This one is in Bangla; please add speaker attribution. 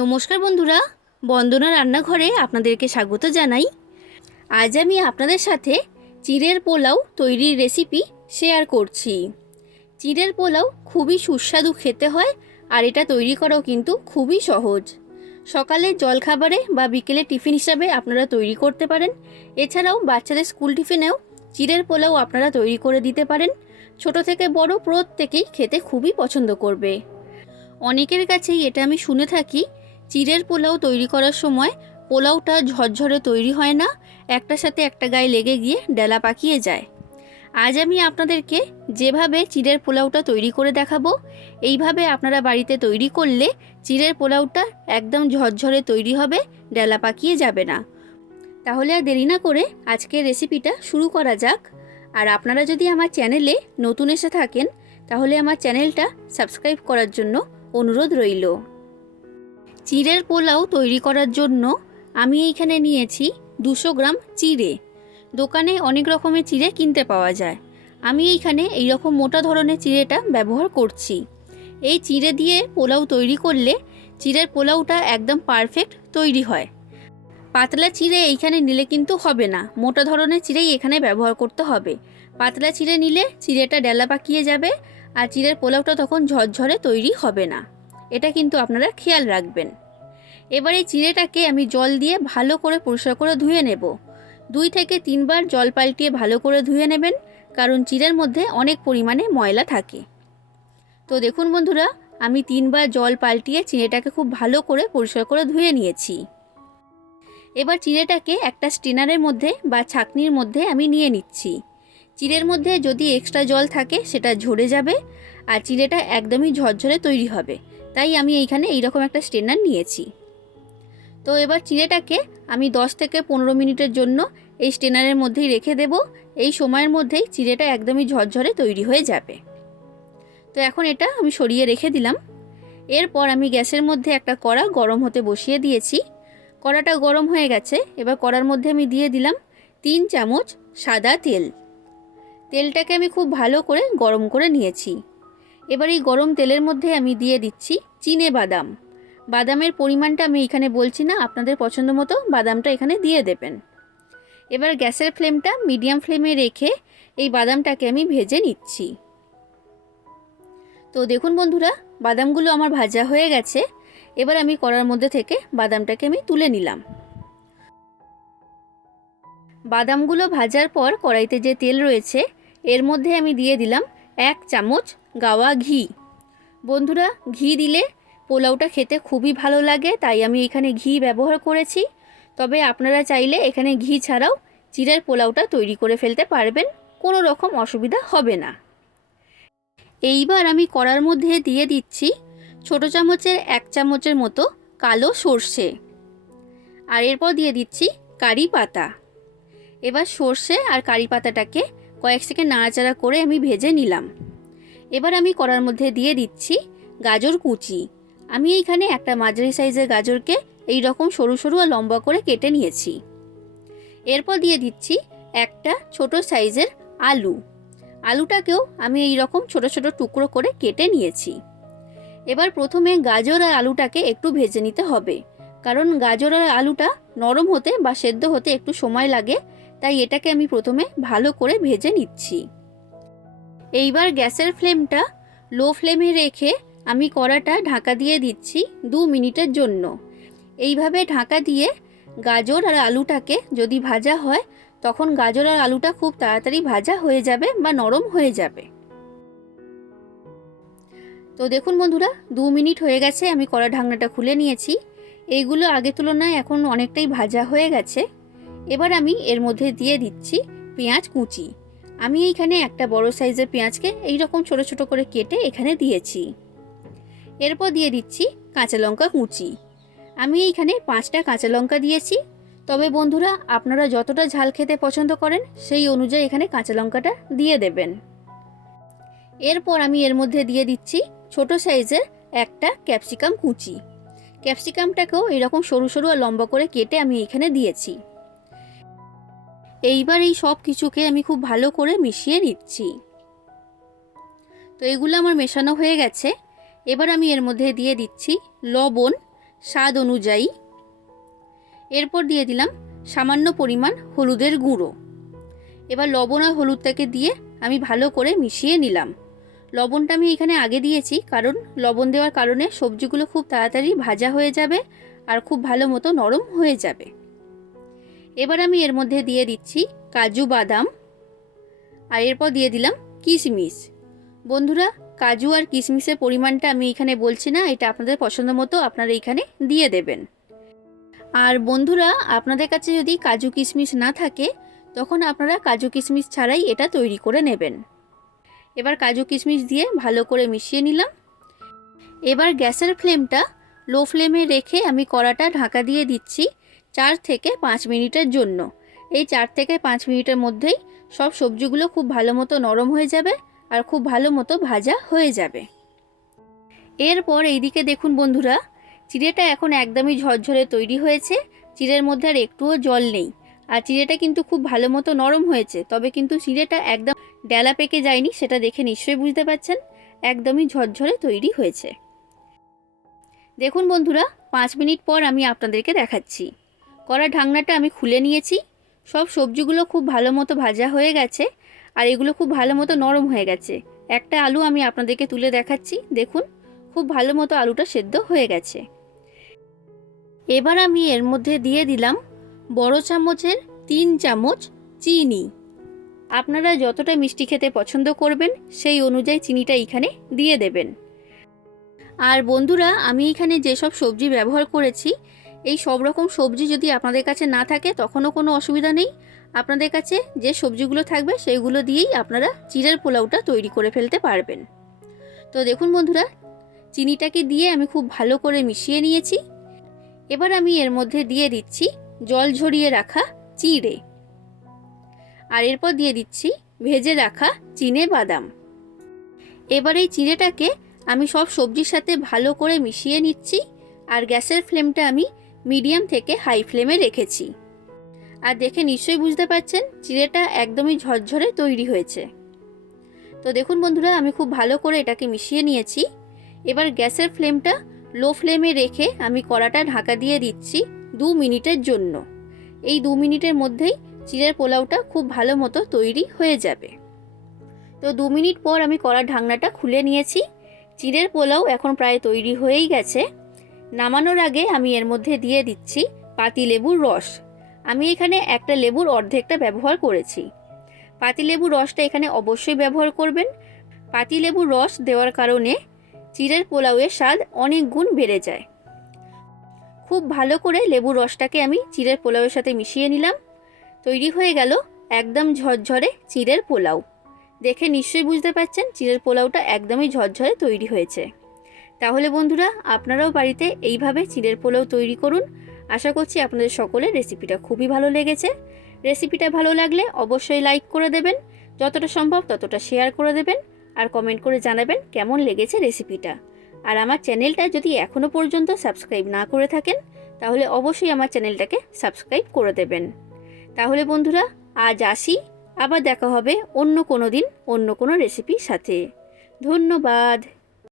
Speaker 1: নমস্কার বন্ধুরা, বন্দনা রান্নাঘরে আপনাদেরকে স্বাগত জানাই। আজ আমি আপনাদের সাথে চিড়ের পোলাও তৈরির রেসিপি শেয়ার করছি। চিড়ের পোলাও খুবই সুস্বাদু খেতে হয় আর এটা তৈরি করাও কিন্তু খুবই সহজ। সকালে জলখাবারে বা বিকেলে টিফিন হিসাবে আপনারা তৈরি করতে পারেন। এছাড়াও বাচ্চাদের স্কুল টিফিনেও চিড়ের পোলাও আপনারা তৈরি করে দিতে পারেন। ছোট থেকে বড় প্রত্যেকেই খেতে খুবই পছন্দ করবে। অনেকের কাছেই এটা আমি শুনে থাকি চিড়ের পোলাও তৈরি করার সময় পোলাওটা ঝরঝরে তৈরি হয় না একটার সাথে একটা গায়ে লেগে গিয়ে ডেলা পাকিয়ে যায়। আজ আমি আপনাদেরকে যেভাবে চিড়ের পোলাওটা তৈরি করে দেখাবো, এইভাবে আপনারা বাড়িতে তৈরি করলে চিড়ের পোলাওটা একদম ঝরঝরে তৈরি হবে, ডেলা পাকিয়ে যাবে না। তাহলে আর দেরি না করে আজকের রেসিপিটা শুরু করা যাক। আর আপনারা যদি আমার চ্যানেলে নতুন এসে থাকেন, তাহলে আমার চ্যানেলটা সাবস্ক্রাইব করার জন্য অনুরোধ রইল। চিড়ের পোলাও তৈরি করার জন্য আমি এইখানে নিয়েছি দুশো গ্রাম চিড়ে। দোকানে অনেক রকমের চিড়ে কিনতে পাওয়া যায়। আমি এইখানে এই রকম মোটা ধরনের চিড়েটা ব্যবহার করছি। এই চিড়ে দিয়ে পোলাও তৈরি করলে চিড়ের পোলাওটা একদম পারফেক্ট তৈরি হয়। পাতলা চিড়ে এইখানে নিলে কিন্তু হবে না। মোটা ধরনের চিড়েই এখানে ব্যবহার করতে হবে। পাতলা চিড়ে নিলে চিড়েটা ডেলা পাকিয়ে যাবে আর চিড়ের পোলাওটা তখন ঝরঝরে তৈরি হবে না। এটা কিন্তু আপনারা খেয়াল রাখবেন। এবার এই চিড়েটাকে আমি জল দিয়ে ভালো করে পরিষ্কার করে ধুয়ে নেব। দুই থেকে তিনবার জল পাল্টিয়ে ভালো করে ধুয়ে নেবেন, কারণ চিড়ের মধ্যে অনেক পরিমাণে ময়লা থাকে। তো দেখুন বন্ধুরা, আমি তিনবার জল পাল্টিয়ে চিড়েটাকে খুব ভালো করে পরিষ্কার করে ধুয়ে নিয়েছি। এবার চিড়েটাকে একটা স্টিনারের মধ্যে বা ছাকনির মধ্যে আমি নিয়ে নিচ্ছি। চিড়ের মধ্যে যদি এক্সট্রা জল থাকে, সেটা ঝরে যাবে আর চিড়েটা একদমই ঝরঝরে তৈরি হবে। তাই আমি এইখানে এইরকম একটা স্ট্রেনার নিয়েছি। তো এবার চিড়েটাকে আমি 10 থেকে পনেরো মিনিটের জন্য এই স্ট্রেনারের মধ্যেই রেখে দেব। এই সময়ের মধ্যেই চিড়েটা একদমই ঝরঝরে তৈরি হয়ে যাবে। তো এখন এটা আমি সরিয়ে রেখে দিলাম। এরপর আমি গ্যাসের মধ্যে একটা কড়া গরম হতে বসিয়ে দিয়েছি। কড়াটা গরম হয়ে গেছে। এবার কড়ার মধ্যে আমি দিয়ে দিলাম তিন চামচ সাদা তেল। তেলটাকে আমি খুব ভালো করে গরম করে নিয়েছি। এবার এই গরম তেলের মধ্যে আমি দিয়ে দিচ্ছি চিনে বাদাম। বাদামের পরিমাণটা আমি এখানে বলছি না, আপনাদের পছন্দ মতো বাদামটা এখানে দিয়ে দেবেন। এবার গ্যাসের ফ্লেমটা মিডিয়াম ফ্লেমে রেখে এই বাদামটাকে আমি ভেজে নিচ্ছি। তো দেখুন বন্ধুরা, বাদামগুলো আমার ভাজা হয়ে গেছে। এবার আমি কড়ার মধ্যে থেকে বাদামটাকে আমি তুলে নিলাম। বাদামগুলো ভাজার পর কড়াইতে যে তেল রয়েছে, এর মধ্যে আমি দিয়ে দিলাম এক চামচ গাওয়া ঘি। বন্ধুরা, ঘি দিলে পোলাওটা খেতে খুবই ভালো লাগে, তাই আমি এখানে ঘি ব্যবহার করেছি। তবে আপনারা চাইলে এখানে ঘি ছাড়াও চিড়ের পোলাওটা তৈরি করে ফেলতে পারবেন, কোনো রকম অসুবিধা হবে না। এইবার আমি কড়ার মধ্যে দিয়ে দিচ্ছি ছোট চামচের এক চামচের মতো কালো সর্ষে। আর এরপর দিয়ে দিচ্ছি কারি পাতা। এবার সর্ষে আর কারি পাতাটাকে কয়েক সেকেন্ড নাড়াচাড়া করে আমি ভেজে নিলাম। এবার আমি কড়ার মধ্যে দিয়ে দিচ্ছি গাজর কুচি। আমি এইখানে একটা মাঝারি সাইজের গাজরকে এই রকম সরু সরু আর লম্বা করে কেটে নিয়েছি। এরপর দিয়ে দিচ্ছি একটা ছোট সাইজের আলু। আলুটাকেও আমি এই রকম ছোট ছোট টুকরো করে কেটে নিয়েছি। এবার প্রথমে গাজর আর আলুটাকে একটু ভেজে নিতে হবে। কারণ গাজর আর আলুটা নরম হতে বা সেদ্ধ হতে একটু সময় লাগে, তাই এটাকে আমি প্রথমে ভালো করে ভেজে নিচ্ছি। এইবার গ্যাসের ফ্লেমটা লো ফ্লেমে রেখে আমি কড়াটা ঢাকা দিয়ে দিচ্ছি দু মিনিটের জন্য। এইভাবে ঢাকা দিয়ে গাজর আর আলুটাকে যদি ভাজা হয়, তখন গাজর আর আলুটা খুব তাড়াতাড়ি ভাজা হয়ে যাবে বা নরম হয়ে যাবে। তো দেখুন বন্ধুরা, দু মিনিট হয়ে গেছে, আমি কড়া ঢাকনাটা খুলে নিয়েছি। এইগুলো আগে তুলনায় এখন অনেকটাই ভাজা হয়ে গেছে। এবার আমি এর মধ্যে দিয়ে দিচ্ছি পেঁয়াজ কুচি। আমি এইখানে একটা বড় সাইজের পেঁয়াজকে এই রকম ছোট ছোট করে কেটে এখানে দিয়েছি। এরপর দিয়ে দিচ্ছি কাঁচা লঙ্কা কুচি। আমি এইখানে পাঁচটা কাঁচা লঙ্কা দিয়েছি। তবে বন্ধুরা, আপনারা যতটা ঝাল খেতে পছন্দ করেন, সেই অনুযায়ী এখানে কাঁচা লঙ্কাটা দিয়ে দেবেন। এরপর আমি এর মধ্যে দিয়ে দিচ্ছি ছোট সাইজের একটা ক্যাপসিকাম কুচি। ক্যাপসিকামটাকেও এরকম সরু সরু আর লম্বা করে কেটে আমি এখানে দিয়েছি। এইবার এই সব কিছুকে আমি খুব ভালো করে মিশিয়ে নিচ্ছি। তো এগুলো আমার মেশানো হয়ে গেছে। এবার আমি এর মধ্যে দিয়ে দিচ্ছি লবণ, স্বাদ অনুযায়ী। এরপর দিয়ে দিলাম সামান্য পরিমাণ হলুদের গুঁড়ো। এবার লবণ আর হলুদটাকে দিয়ে আমি ভালো করে মিশিয়ে নিলাম। লবণটা আমি এখানে আগে দিয়েছি কারণ লবণ দেওয়ার কারণে সবজিগুলো খুব তাড়াতাড়ি ভাজা হয়ে যাবে আর খুব ভালো মতো নরম হয়ে যাবে। এবার আমি এর মধ্যে দিয়ে দিচ্ছি কাজু বাদাম আর এরপর দিয়ে দিলাম কিশমিশ। বন্ধুরা, কাজু আর কিশমিশের পরিমাণটা আমি এখানে বলছি না, এটা আপনাদের পছন্দ মতো আপনারা এখানে দিয়ে দেবেন। আর বন্ধুরা, আপনাদের কাছে যদি কাজু কিশমিশ না থাকে, তখন আপনারা কাজু কিশমিশ ছাড়াই এটা তৈরি করে নেবেন। এবার কাজু কিশমিশ দিয়ে ভালো করে মিশিয়ে নিলাম। এবার গ্যাসের ফ্লেমটা লো ফ্লেমে রেখে আমি কড়াটা ঢাকা দিয়ে দিচ্ছি। চার থেকে পাঁচ মিনিটের জন্য। এই চার থেকে পাঁচ মিনিটের মধ্যেই সব সবজিগুলো খুব ভালো মতো নরম হয়ে যাবে আর খুব ভালো মতো ভাজা হয়ে যাবে। এরপর এইদিকে দেখুন বন্ধুরা, চিড়েটা এখন একদমই ঝরঝরে তৈরি হয়েছে। চিড়ের মধ্যে আর একটুও জল নেই। আর চিড়েটা কিন্তু খুব ভালো মতো নরম হয়েছে, তবে কিন্তু চিড়েটা একদম ডেলা পেকে যায়নি, সেটা দেখে নিশ্চয়ই বুঝতে পারছেন। একদমই ঝরঝরে তৈরি হয়েছে। দেখুন বন্ধুরা, পাঁচ মিনিট পর আমি আপনাদেরকে দেখাচ্ছি। কড়া ঢাকনাটা আমি খুলে নিয়েছি। সব সবজিগুলো খুব ভালো মতো ভাজা হয়ে গেছে আর এগুলো খুব ভালো মতো নরম হয়ে গেছে। একটা আলু আমি আপনাদেরকে তুলে দেখাচ্ছি, দেখুন, খুব ভালো মতো আলুটা সেদ্ধ হয়ে গেছে। এবার আমি এর মধ্যে দিয়ে দিলাম বড় চামচের তিন চামচ চিনি। আপনারা যতটা মিষ্টি খেতে পছন্দ করবেন, সেই অনুযায়ী চিনিটা এখানে দিয়ে দেবেন। আর বন্ধুরা, আমি এখানে যেসব সবজি ব্যবহার করেছি এই সব রকম সবজি যদি আপনাদের কাছে না থাকে, তখনও কোনো অসুবিধা নেই। আপনাদের কাছে যে সবজিগুলো থাকবে সেইগুলো দিয়েই আপনারা চিড়ের পোলাওটা তৈরি করে ফেলতে পারবেন। তো দেখুন বন্ধুরা, চিনিটাকে দিয়ে আমি খুব ভালো করে মিশিয়ে নিয়েছি। এবার আমি এর মধ্যে দিয়ে দিচ্ছি জল ঝরিয়ে রাখা চিড়ে। আর এরপর দিয়ে দিচ্ছি ভেজে রাখা চিনে বাদাম। এবার এই চিড়েটাকে আমি সব সবজির সাথে ভালো করে মিশিয়ে নিচ্ছি। আর গ্যাসের ফ্লেমটা আমি মিডিয়াম থেকে হাই ফ্লেমে রেখেছি। আর দেখে নিশ্চয়ই বুঝতে পারছেন চিড়েটা একদমই ঝরঝরে তৈরি হয়েছে। তো দেখুন বন্ধুরা, আমি খুব ভালো করে এটাকে মিশিয়ে নিয়েছি। এবার গ্যাসের ফ্লেমটা লো ফ্লেমে রেখে আমি কড়াটা ঢাকা দিয়ে দিচ্ছি দু মিনিটের জন্য। এই দু মিনিটের মধ্যেই চিড়ের পোলাওটা খুব ভালো মতো তৈরি হয়ে যাবে। তো দু মিনিট পর আমি কড়ার ঢাকনাটা খুলে নিয়েছি। চিড়ের পোলাও এখন প্রায় তৈরি হয়েই গেছে। নামানোর আগে আমি এর মধ্যে দিয়ে দিচ্ছি পাতি লেবুর রস। আমি এখানে একটা লেবুর অর্ধেকটা ব্যবহার করেছি। পাতি লেবুর রসটা এখানে অবশ্যই ব্যবহার করবেন। পাতি লেবুর রস দেওয়ার কারণে চিড়ের পোলাওয়ের স্বাদ অনেক গুণ বেড়ে যায়। খুব ভালো করে লেবুর রসটাকে আমি চিড়ের পোলাওয়ের সাথে মিশিয়ে নিলাম। তৈরি হয়ে গেল একদম ঝরঝরে চিড়ের পোলাও। দেখে নিশ্চয়ই বুঝতে পারছেন, চিড়ের পোলাওটা একদমই ঝরঝরে তৈরি হয়েছে। তাহলে বন্ধুরা, আপনারাও বাড়িতে এইভাবে চিড়ের পোলাও তৈরি করুন। আশা করছি আপনাদের সকলের রেসিপিটা খুবই ভালো লেগেছে। রেসিপিটা ভালো লাগলে অবশ্যই লাইক করে দেবেন, যতটা সম্ভব ততটা শেয়ার করে দেবেন আর কমেন্ট করে জানাবেন কেমন লেগেছে রেসিপিটা। আর আমার চ্যানেলটা যদি এখনও পর্যন্ত সাবস্ক্রাইব না করে থাকেন, তাহলে অবশ্যই আমার চ্যানেলটাকে সাবস্ক্রাইব করে দেবেন। তাহলে বন্ধুরা, আজ আসি, আবার দেখা হবে অন্য কোনো দিন অন্য কোনো রেসিপির সাথে। ধন্যবাদ।